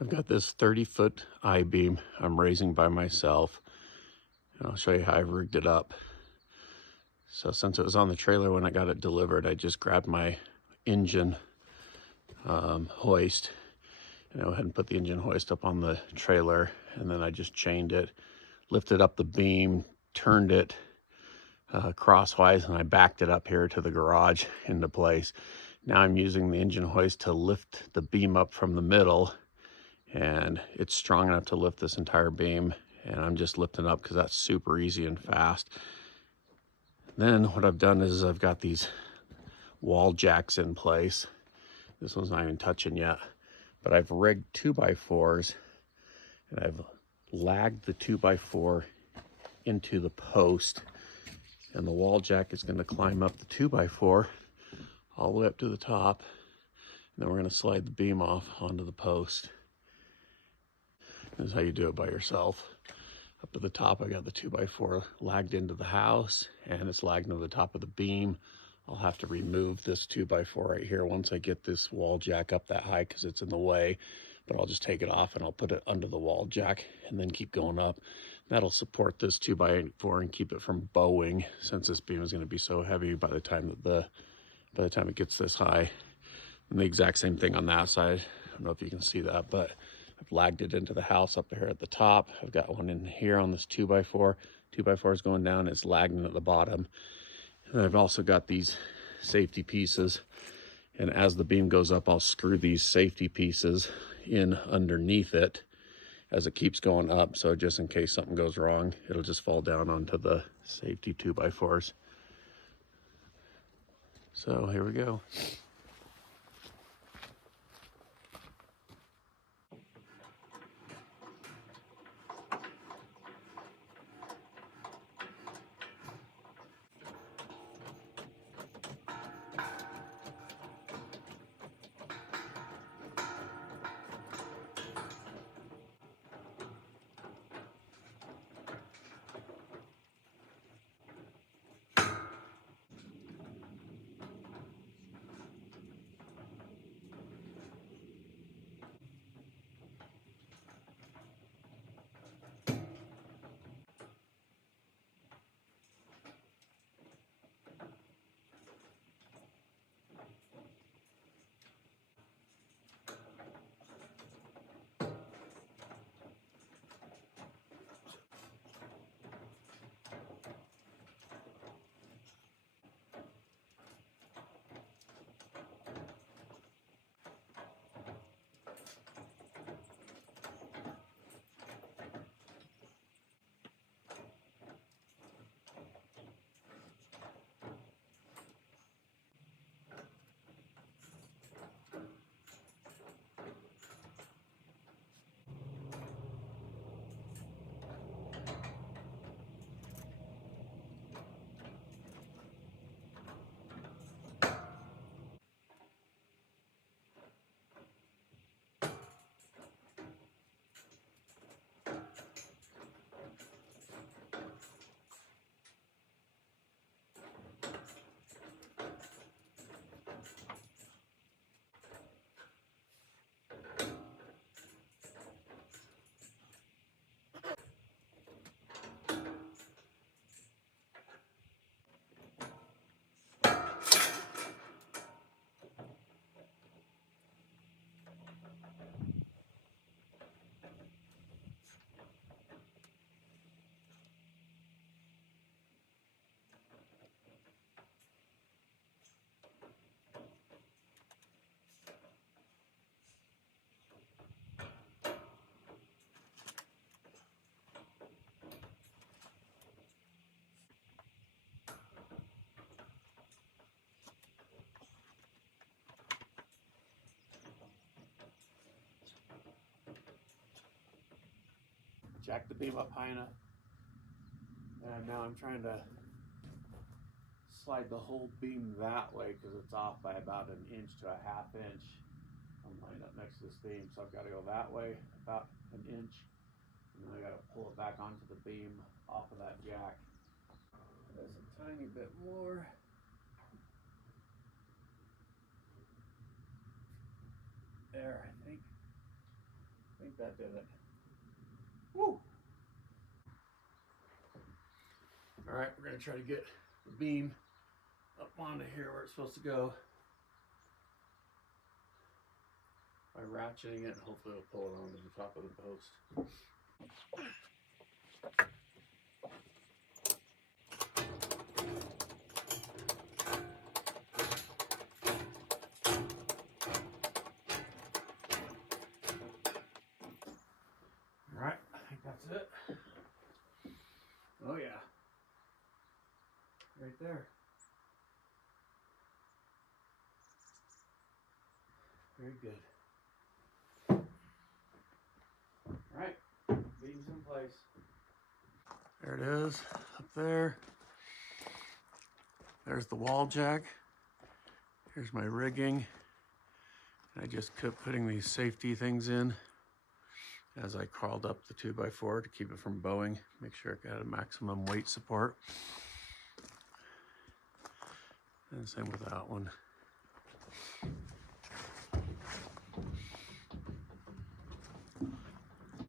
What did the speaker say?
I've got this 30-foot I-beam I'm raising by myself. And I'll show you how I rigged it up. So since it was on the trailer when I got it delivered, I just grabbed my engine hoist and I went ahead and put the engine hoist up on the trailer, and then I just chained it, lifted up the beam, turned it crosswise, and I backed it up here to the garage into place. Now I'm using the engine hoist to lift the beam up from the middle, and it's strong enough to lift this entire beam, and I'm just lifting up because that's super easy and fast. Then what I've done is I've got these wall jacks in place. This one's not even touching yet, but I've rigged 2x4s and I've lagged the 2x4 into the post, and the wall jack is going to climb up the 2x4 all the way up to the top, and then we're going to slide the beam off onto the post. This is how you do it by yourself. Up to the top, I got the 2x4 lagged into the house, and it's lagged into the top of the beam. I'll have to remove this 2x4 right here once I get this wall jack up that high because it's in the way, but I'll just take it off and I'll put it under the wall jack and then keep going up. That'll support this 2x4 and keep it from bowing, since this beam is going to be so heavy by the time it gets this high. And the exact same thing on that side. I don't know if you can see that, but I've lagged it into the house up here at the top. I've got one in here on this 2x4. 2x4 is going down, it's lagging at the bottom. And I've also got these safety pieces. And as the beam goes up, I'll screw these safety pieces in underneath it as it keeps going up. So just in case something goes wrong, it'll just fall down onto the safety 2x4s. So here we go. Jack the beam up high enough, and now I'm trying to slide the whole beam that way because it's off by about 1 to 1/2 inch. I'm lined up next to this beam, so I've got to go that way about 1 inch, and then I got to pull it back onto the beam off of that jack. There's a tiny bit more. There, I think. think that did it. Woo! All right, we're gonna try to get the beam up onto here where it's supposed to go by ratcheting it, and hopefully it'll pull it onto the top of the post. All right, I think that's it. Oh yeah, right there. Very good. All right, beam's in place. There it is, up there. There's the wall jack. Here's my rigging. I just kept putting these safety things in as I crawled up the 2x4 to keep it from bowing, make sure it got a maximum weight support. And same with that one.